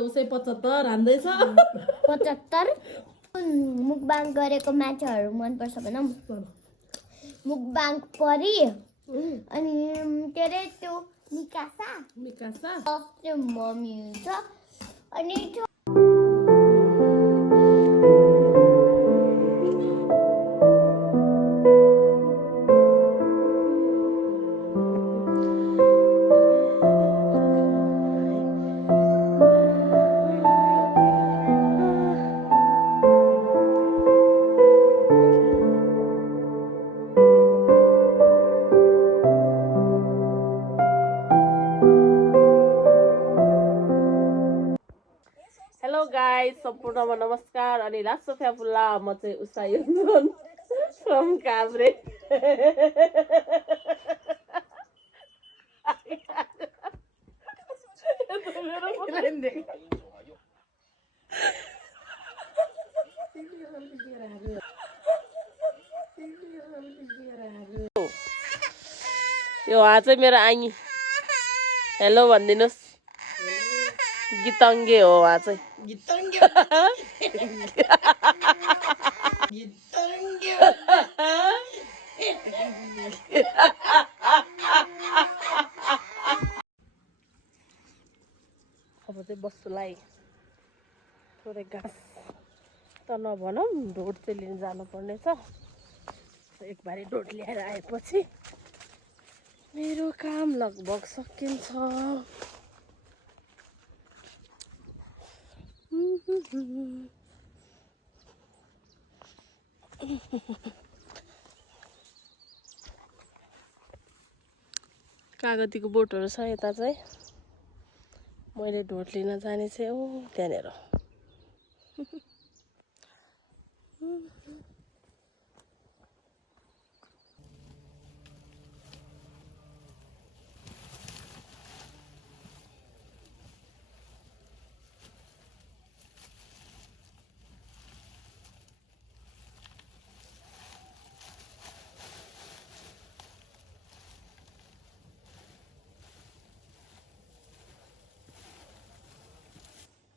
उसै 75 हान्दैछ 75 मुकबाङ गरेको माछाहरू मन पर्छ भनौँ मुकबाङ परी अनि के अरे त्यो मिकासा त्यो मम्मी हुन्छ अनि हेलो गाइस सम्पूर्णमा नमस्कार अनि लासो फ्याफुल्ला म चाहिँ उषा योन्जन फ्रम काभ्रे यो चाहिँ मेरो आइनी हेलो भनिदिनुहोस् गीतङ्गे हो उहाँ चाहिँ अब चाहिँ बस्छुलाई थोरै घाँस त नभनौँ ढोड चाहिँ लिन जानुपर्ने छ एक भारी ढोड ल्याएर आएपछि मेरो काम लगभग सकिन्छ कागतीको बोटहरू छ यता चाहिँ मैले ढोड लिन जाने चाहिँ ओ त्यहाँनिर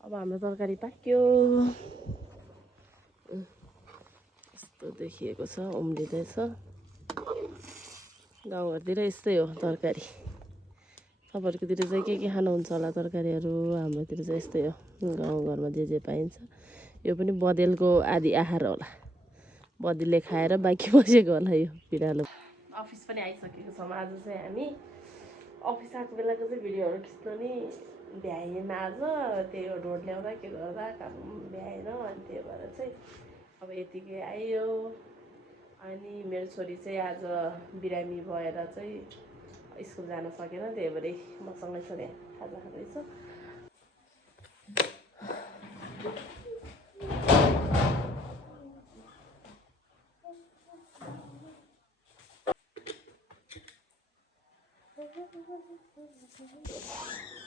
अब हाम्रो तरकारी पाक्यो यस्तो देखिएको छ उम्लिँदैछ गाउँघरतिर यस्तै हो तरकारी तपाईँहरूकोतिर चाहिँ के खानुहुन्छ होला तरकारीहरू हाम्रोतिर चाहिँ यस्तै हो गाउँघरमा जे पाइन्छ यो पनि बँदेलको आदि आहार होला बँदेलले खाएर बाँकी बसेको होला यो बिरालो अफिस पनि आइसकेको छौँ आज चाहिँ हामी अफिस आएको बेलाको चाहिँ भिडियोहरू खिच्नु नि भ्याएन आज त्यही हो ढोड ल्याउँदा के गर्दा काम भ्याएन अनि त्यही भएर चाहिँ अब यतिकै आयो अनि मेरो छोरी चाहिँ आज बिरामी भएर चाहिँ स्कुल जान सकेन त्यही भएर मसँगै छ त्यहाँ खाजा खाँदैछ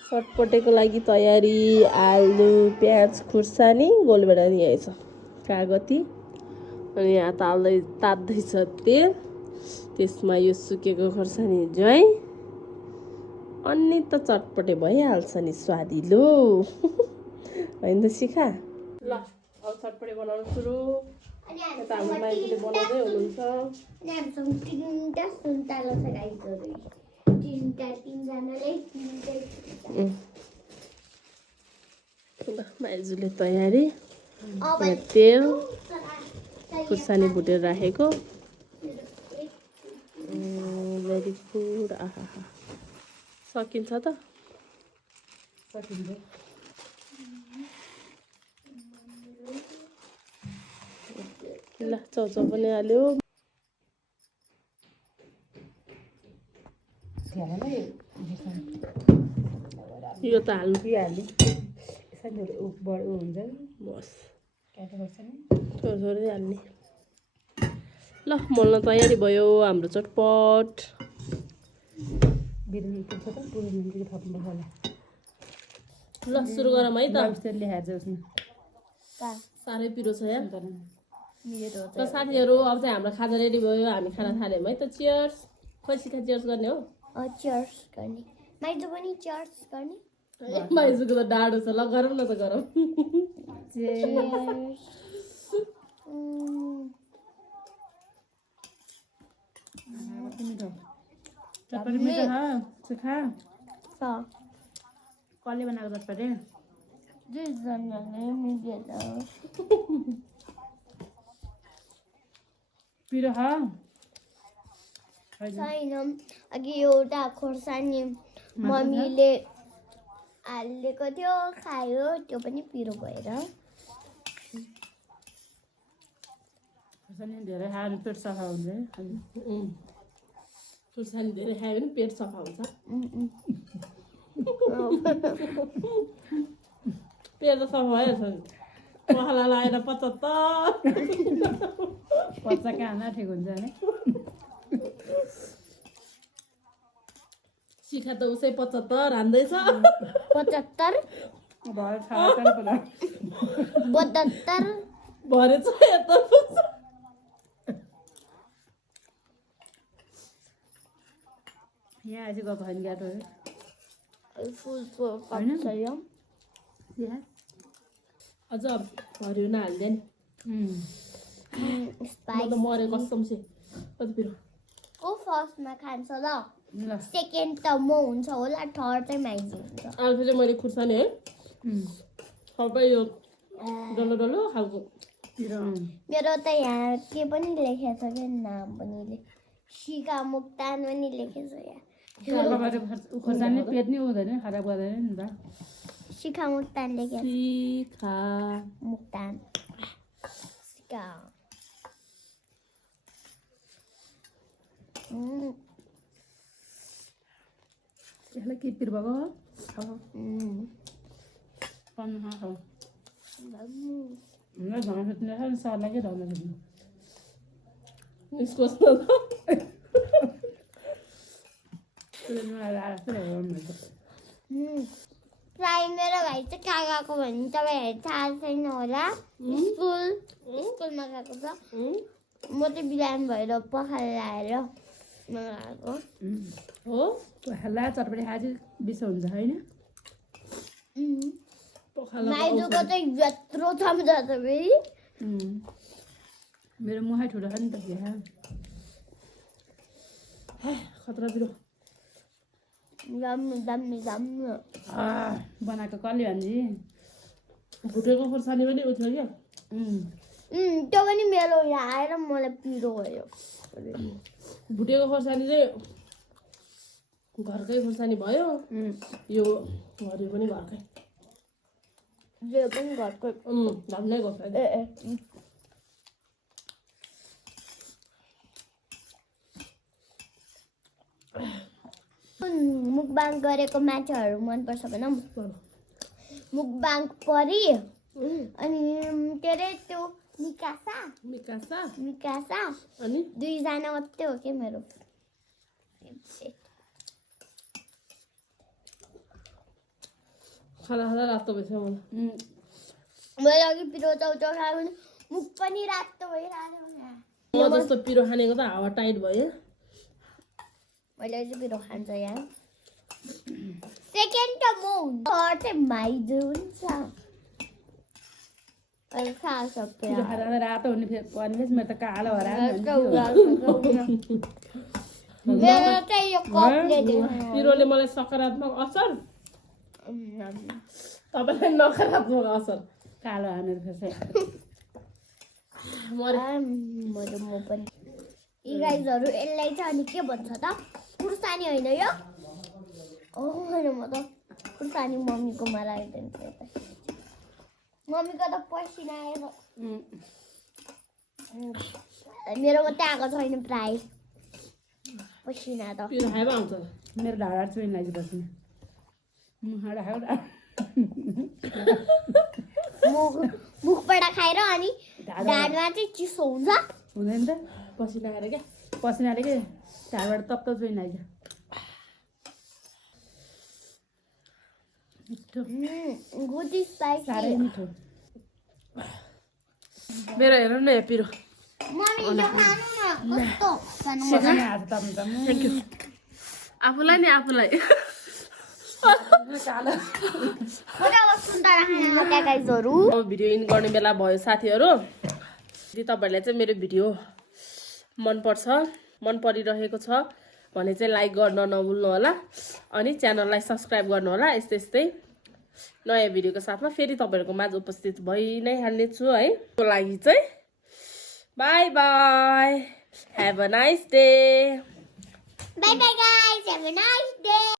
चटपटेको लागि तयारी आलु प्याज खुर्सानी गोलभेडा यही छ कागती अनि यहाँ तात्दैछ तेल त्यसमा यो सुकेको खोर्सानी ज्वाइँ अनि त चटपटे भइहाल्छ नि स्वादिलो होइन त सिखा ल अब चटपटे बनाउनु सुरु यता हाम्रो मान्छेले बनाउँदै हुनुहुन्छ माइजूले तयारी तेल खुर्सानी भुटेर राखेको भेरी गुड आहा सकिन्छ त सकिन्छ ल चाउचाउ पनि हाल्यो यो त हाल्नु बस थोरै हाल्ने ल मोल्न तयारी भयो हाम्रो चटपट ल सुरु गरौँ है त साह्रै पिरो छ यहाँ मेरो त साथीहरू अब चाहिँ हाम्रो खाजा रेडी भयो हामी खाना थाल्यौँ है त चियर्स खोइ सिका चियर्स गर्ने हो चियर्स गर्ने माइजू पनि चियर्स गर्ने माइजूको त डाडो छ ल गरौँ न त गरौँ Cheers. चटपटी मिठो छ खा So, कसले बनाएको चटपटी this is another media. पिरो खा छैन अघि एउटा खोर्सानी मम्मीले हालेको थियो खायो त्यो पनि पिरो भएर खोर्सानी धेरै खायो भने पेट सफा हुन्छ है खुर्सानी धेरै खायो भने पेट सफा हुन्छ पेट त सफा भइहाल्छ नि पखाला लगाएर 75 पच्चा कहाँ ठिक हुन्छ नि शिखा त उसै 75 हान्दैछ 75 भरे छ 72 भरे छ यता यहाँ आएपछि गएको होइन गाटो फुलको कप छ यो अझ भरियो नहाल्दैन म स्पाइस त मरे कसम से कति पिरो को फर्स्टमा खान्छ ल ल सेकेन्ड त म हुन्छ होला थर्ड चाहिँ माइजी हुन्छ अहिले चाहिँ मैले खुर्सानी है सबै यो डल्लो डल्लो खालको पिरो मेरो त यहाँ के पनि लेखेको छ क्या नाम पनि शिखा मुक्तान पनि लेखेको छ यहाँ खोर्सानी पेट नि हुँदैन खराब गर्दैन नि त शिखा मुक्तान लेखेको छ शिखा मुक्तान शिखा यसलाई के पिर भएको पन्नु खाऊ हामीलाई धन सुत्ने छ नि सरलाई के धन सुत्ने इस्कोस न प्राय मेरो भाइ चाहिँ कहाँ गएको भने तपाईँहरू थाहा छैन होला स्कुलमा गएको छ म चाहिँ बिरामी भएर पखाला लाएर गएको हो हल्ला चटपटी खाए चाहिँ बिसो हुन्छ होइन पखाला माइजूको चाहिँ यत्रो चम्चा छ फेरि मेरो मुहाई ठुलो छ नि त खतरा पिरो जम्नु बनाएको कसले भन्छ भुटेको खोर्सानी पनि उठ्यो क्या त्यो पनि मेरो यहाँ आएर मलाई पिरो भयो भुटेको खोर्सानी चाहिँ घरकै खोर्सानी भयो यो हरियो पनि घरकै जो पनि घरको धन्नै खोर्सानी मुखबाङ गरेको माछाहरू मनपर्छ भन मुखबाङ परी अनि के अरे त्यो निकासा अनि दुईजना मात्रै हो कि मेरो खाना खाँदा रातो भएछ मलाई मैले अघि पिरो चाउचाउ खायो भने मुख पनि रातो भइरहेको म जस्तो पिरो खानेको त हावा टाइट भयो मैले चाहिँ पिरो खान्छ यहाँ सेकेन्ड त म हुन्छ थर्ड चाहिँ माइजू हुन्छ पिरो खाँदा रातो हुने फेरि पर्नेछ मेरो त कालो भएर मेरो चाहिँ यो कपले पिरोले मलाई सकारात्मक असर तपाईँलाई नकारात्मक असर कालो हानेर फेरि म पनि यी गाइजहरू यसलाई चाहिँ अनि के भन्छ त खुर्सानी होइन यो होइन म त खुर्सानी मम्मीकोमा राखिदिनु मम्मीको त पसिना आयो मेरो मात्रै आएको छैन प्राय पसिना त पिरो खाएमा आउँछ मेरो ढाडा चुइन लागि बस्ने मुखबाट खाएर अनि ढाडमा चाहिँ चिसो हुन्छ हुँदैन त पसिना आएर क्या पसिनाले के ढाडबाट तप्त चुइन लागि गुडी स्पाइसी साह्रै मिठो मेरो हेर्नु न पिरो मम्मी यो खानु न कस्तो खानु खाने हात तम थ्याङ्क यू आफूलाई नि आफूलाई कालो मलाई सुन्तला खान लाग्यो गाइजहरु भिडियो इन गर्ने बेला भयो साथीहरू यदि तपाईँहरूलाई चाहिँ मेरो भिडियो मन परिरहेको छ भने चाहिँ लाइक गर्न नभुल्नु होला अनि च्यानललाई सब्स्क्राइब गर्नु होला यस्तै नयाँ भिडियोको साथमा फेरि तपाईँहरूको माझ उपस्थित भइ नै हाल्नेछु है को लागि चाहिँ by by have a nice day Bye bye guys, have a nice day.